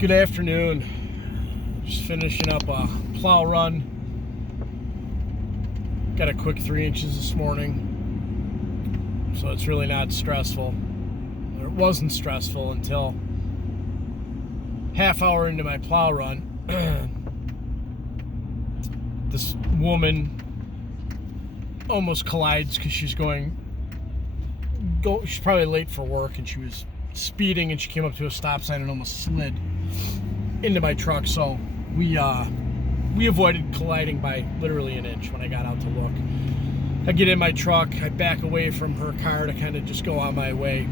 Good afternoon. Just finishing up a plow run. Got a quick 3 inches this morning, so it's really not stressful. Or it wasn't stressful until half hour into my plow run. This woman almost collides because she's probably late for work, and she was speeding, and she came up to a stop sign and almost slid into my truck. So we avoided colliding by literally an inch when I got out to look. I get in my truck, I back away from her car to kind of just go on my way,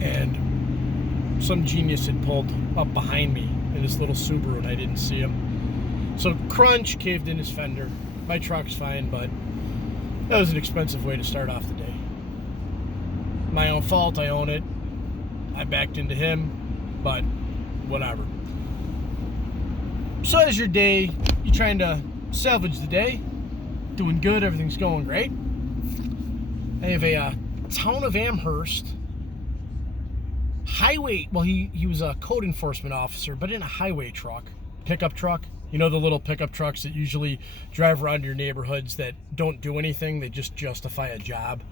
and some genius had pulled up behind me in this little Subaru, and I didn't see him. So crunch, caved in his fender. My truck's fine, but that was an expensive way to start off the day. My own fault, I own it. I backed into him, but whatever. So as your day, you're trying to salvage the day, doing good, everything's going great. I have a town of Amherst highway, well, he was a code enforcement officer, but in a highway truck, pickup truck. You know, the little pickup trucks that usually drive around your neighborhoods that don't do anything, they just justify a job.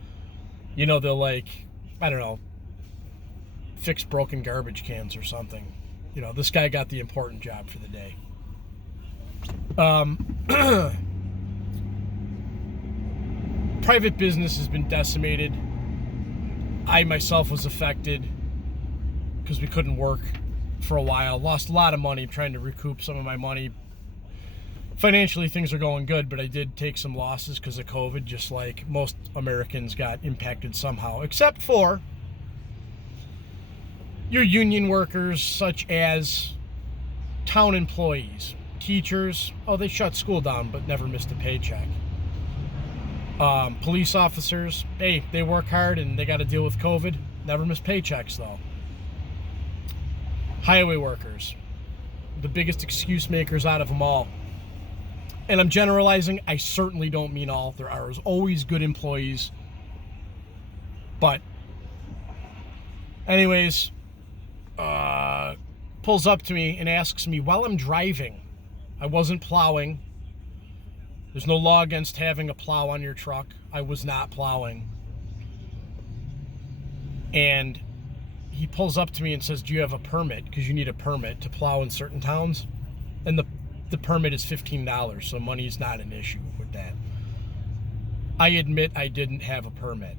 You know, they'll fix broken garbage cans or something. You know, this guy got the important job for the day. Private business has been decimated. I myself was affected because we couldn't work for a while. Lost a lot of money trying to recoup some of my money. Financially, things are going good, but I did take some losses because of COVID, just like most Americans got impacted somehow, except for your union workers, such as town employees, teachers. Oh, they shut school down, but never missed a paycheck. Police officers, hey, they work hard and they got to deal with COVID. Never miss paychecks, though. Highway workers, the biggest excuse makers out of them all. And I'm generalizing. I certainly don't mean all. There are always good employees. But anyways, pulls up to me and asks me while I'm driving. I wasn't plowing. There's no law against having a plow on your truck. I was not plowing. And he pulls up to me and says, do you have a permit? Because you need a permit to plow in certain towns. And the permit is $15, so money is not an issue with that. I admit I didn't have a permit.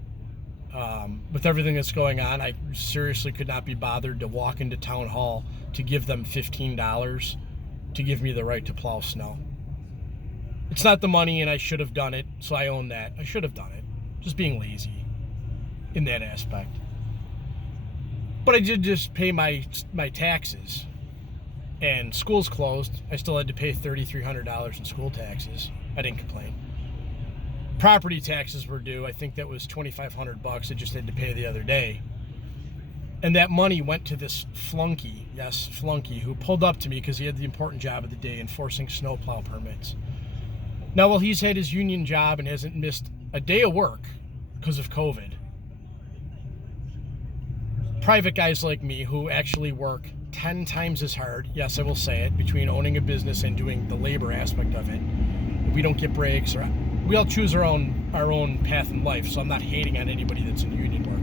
With everything that's going on, I seriously could not be bothered to walk into town hall to give them $15 to give me the right to plow snow. It's not the money, and I should have done it, so I own that. I should have done it. Just being lazy in that aspect. But I did just pay my taxes. And school's closed. I still had to pay $3,300 in school taxes. I didn't complain. Property taxes were due. I think that was $2,500. I just had to pay the other day. And that money went to this flunky, yes, flunky, who pulled up to me because he had the important job of the day, enforcing snowplow permits. Now, while he's had his union job and hasn't missed a day of work because of COVID, private guys like me who actually work 10 times as hard, yes, I will say it, between owning a business and doing the labor aspect of it. We don't get breaks, or we all choose our own path in life, so I'm not hating on anybody that's a union worker.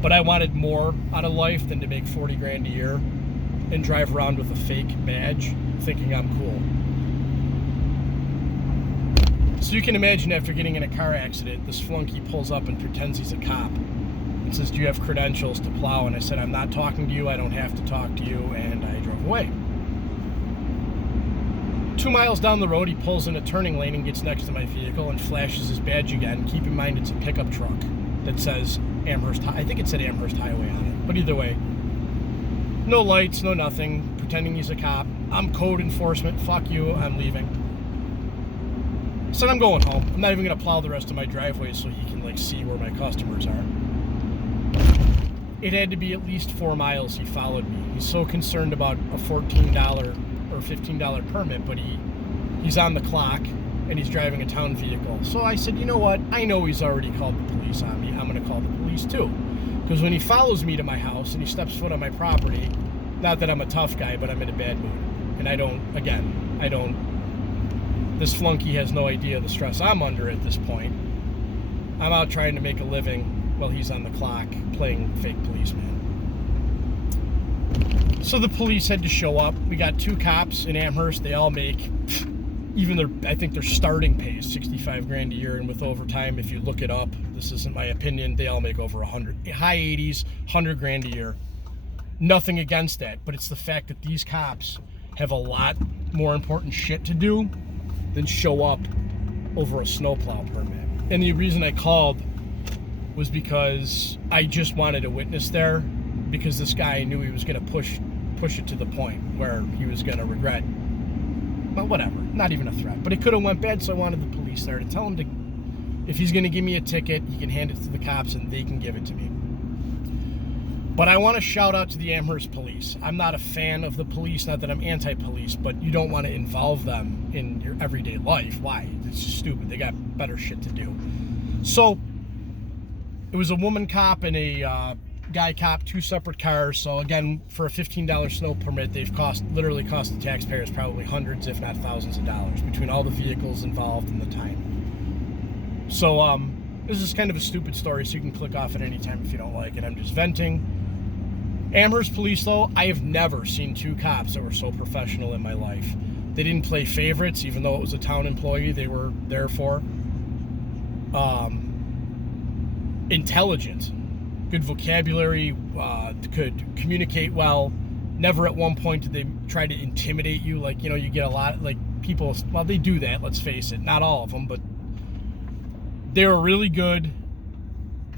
But I wanted more out of life than to make 40 grand a year and drive around with a fake badge thinking I'm cool. So you can imagine, after getting in a car accident, this flunky pulls up and pretends he's a cop and says, do you have credentials to plow? And I said, I'm not talking to you, I don't have to talk to you, and I drove away. 2 miles down the road, he pulls in a turning lane and gets next to my vehicle and flashes his badge again. Keep in mind, it's a pickup truck that says Amherst, I think it said Amherst Highway on it, but either way, no lights, no nothing, pretending he's a cop. I'm code enforcement, fuck you, I'm leaving. So I'm going home. I'm not even gonna plow the rest of my driveway so he can see where my customers are. It had to be at least 4 miles he followed me. He's so concerned about a $14 or $15 permit, but he's on the clock and he's driving a town vehicle. So I said, you know what? I know he's already called the police on me. I'm going to call the police too. Because when he follows me to my house and he steps foot on my property, Not that I'm a tough guy, but I'm in a bad mood. And I don't, this flunky has no idea the stress I'm under at this point. I'm out trying to make a living while he's on the clock playing fake policeman. So the police had to show up. We got 2 cops in Amherst. They all make, I think their starting pay is $65,000 a year, and with overtime, if you look it up, this isn't my opinion, they all make over 100, high 80s, $100,000 a year. Nothing against that, but it's the fact that these cops have a lot more important shit to do than show up over a snowplow permit. And the reason I called was because I just wanted a witness there, because this guy knew he was going to push it to the point where he was going to regret. But whatever, not even a threat. But it could have went bad, so I wanted the police there to tell him to, if he's going to give me a ticket, he can hand it to the cops and they can give it to me. But I want to shout out to the Amherst police. I'm not a fan of the police, not that I'm anti-police, but you don't want to involve them in your everyday life. Why? It's just stupid. They got better shit to do. So it was a woman cop and a guy cop, 2 separate cars. So again, for a $15 snow permit, they've literally cost the taxpayers probably hundreds, if not thousands of dollars between all the vehicles involved and the time. So this is kind of a stupid story, so you can click off at any time if you don't like it. I'm just venting. Amherst police, though, I have never seen 2 cops that were so professional in my life. They didn't play favorites, even though it was a town employee they were there for. Intelligent, good vocabulary, could communicate well. Never at one point did they try to intimidate you. Like, you know, you get a lot, like, people, well, they do that, let's face it. Not all of them, but they were really good.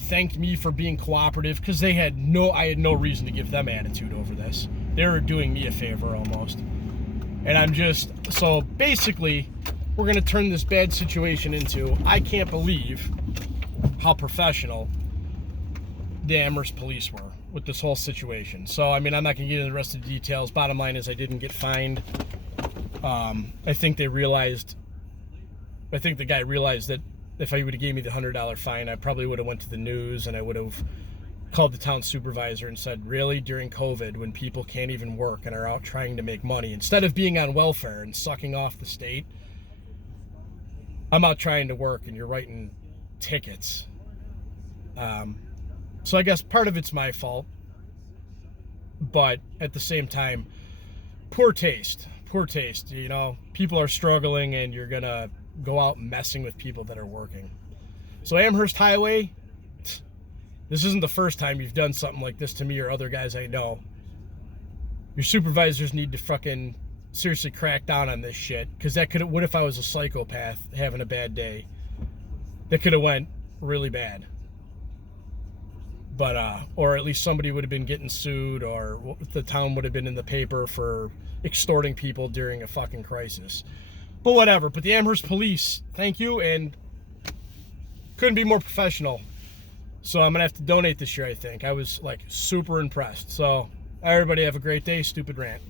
Thanked me for being cooperative, because I had no reason to give them attitude over this. They were doing me a favor almost. And I'm just, so basically, we're going to turn this bad situation into, I can't believe how professional the Amherst police were with this whole situation. So, I mean, I'm not going to get into the rest of the details. Bottom line is I didn't get fined. I think the guy realized that if he would have gave me the $100 fine, I probably would have went to the news, and I would have called the town supervisor and said, really, during COVID, when people can't even work and are out trying to make money, instead of being on welfare and sucking off the state, I'm out trying to work and you're writing tickets. So I guess part of it's my fault, but at the same time, poor taste, you know, people are struggling and you're gonna go out messing with people that are working. So Amherst Highway, this isn't the first time you've done something like this to me or other guys I know. Your supervisors need to fucking seriously crack down on this shit, because what if I was a psychopath having a bad day? That could have went really bad. But, or at least somebody would have been getting sued, or the town would have been in the paper for extorting people during a fucking crisis. But whatever. But the Amherst police, thank you, and couldn't be more professional. So I'm going to have to donate this year, I think. I was, like, super impressed. So, everybody have a great day. Stupid rant.